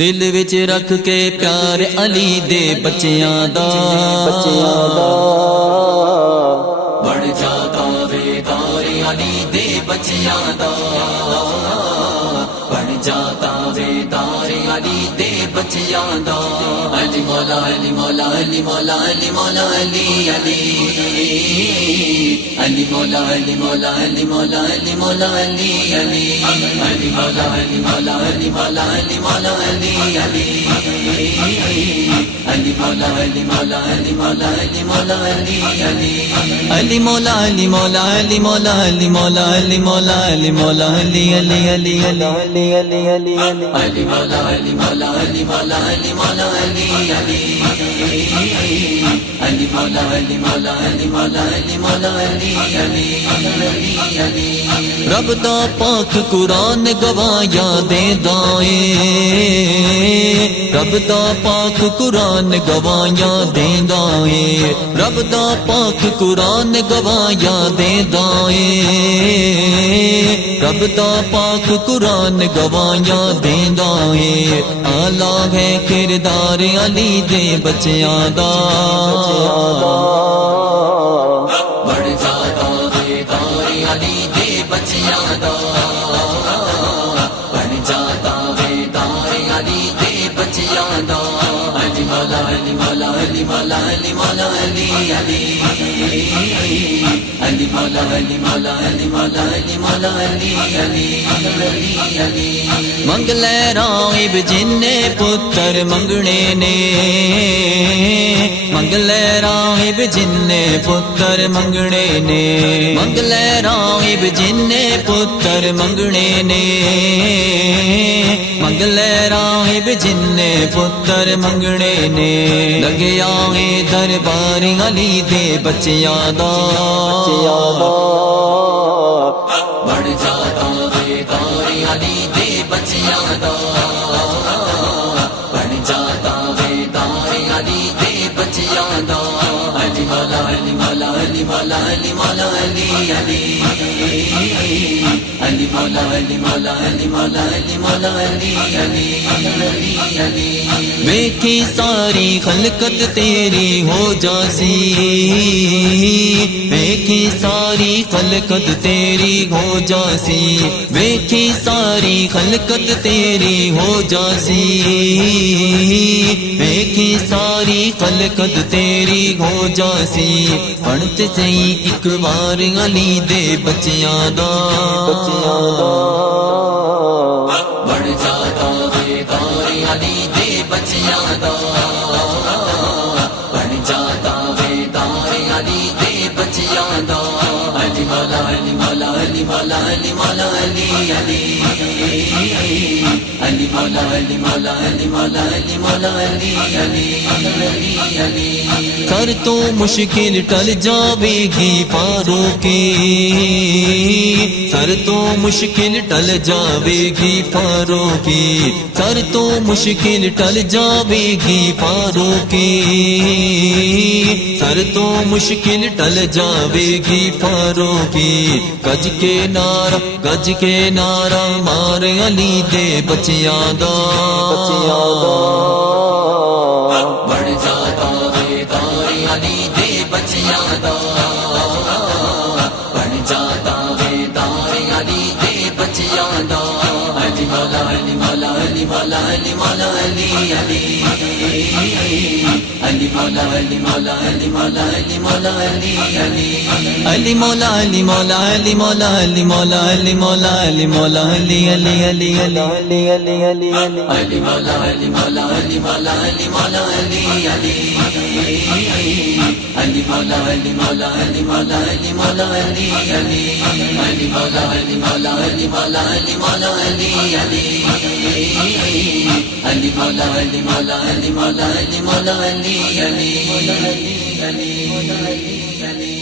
دل وچ رکھ کے پیار علی دے بچیاں دا بڑھ جاتا ویدار علی دے بچیاں دا بڑھ جاتا ویدار علی دے بچیاں دا علی مولا علی مولا علی مولا علی مولا علی علی علی مولا علی مولا علی مولا علی مولا علی علی علی مولا علی مولا علی مولا علی مولا علی علی علی مولا علی مولا علی مولا علی مولا علی علی علی مولا علی مولا علی مولا علی مولا علی مولا علی مولا علی علی علی علی علی علی علی مولا علی مولا علی مولا علی مولا علی علی علی مولا علی مولا علی مولا علی مولا علی علی علی رب دا پاک قرآن گوایا دیندا اے رب دا پاک قرآن گوایا دیندا اے رب دا پاک قرآن گوایا دیندا اے رب دا پاک قرآن گوایا دیندا اے اعلی ہے کردار علی دے بچیاں دا بڑھ جاتا ویدار علی دے بچیاں دا بڑھ جاتا ویدار علی دے بچیاں دا علی مولا علی مولا علی مولا علی مولا علی علی علی مولا علی مولا علی مولا علی مولا علی علی علی منگ لے راغب جن پتر منگنے نے منگ لے راغب جن پتر منگنے نے منگ لے راغب جن پتر منگنے نے منگ لے راغب جن پتر منگنے نے لگے آئے دربار علی دے بچیاں دا بڑھ جاتا ویدار علی دے بچیاں دا بڑھ جاتا ویدار علی دے بچیاں دا علی مولا علی مولا علی مولا علی مولا علی علی علی مولا علی مولا علی مولا علی مولا علی علی علی ویکھی ساری خلقت تیری ہو جاسی ویکھی ساری خلقت تیری ہو جاسی ویکھی ساری خلقت تیری ہو جاسی ویکھی ساری خلقت تیری ہو جاسی پڑھت سہی ایک بار علی دے بچیاں دا بڑھ جاتا ویدار علی دے بچیاں دا بڑھ جاتا ویدار علی دے بچیاں دا علی مولا علی مولا علی مولا علی مولا علی علی علی مولا علی مولا علی مولا علی مولا علی علی علی کر تو مشکل ٹل جاوے گی پاروں کی سر تو مشکل ٹل جاوے گی پاروں کی سر تو مشکل ٹل جاوے گی پاروں کی سر تو مشکل ٹل جاوے گی پاروں کی گج کے نعرہ مار علی دے بچیاں دا بڑھ جاتا ویدار علی دے بچیاں دا بڑھ جاتا ویدار علی دے بچیاں دا علی مولا علی مولا علی مولا علی مولا علی علی علی مولا علی مولا علی مولا علی مولا علی علی علی مولا علی مولا علی مولا علی مولا علی مولا علی مولا علی علی علی علی علی علی علی مولا علی مولا علی مولا علی مولا علی علی علی مولا علی مولا علی مولا علی مولا علی علی علی مولا علی مولا علی مولا علی مولا علی علی علی مولا علی مولا علی مولا علی مولا علی علی علی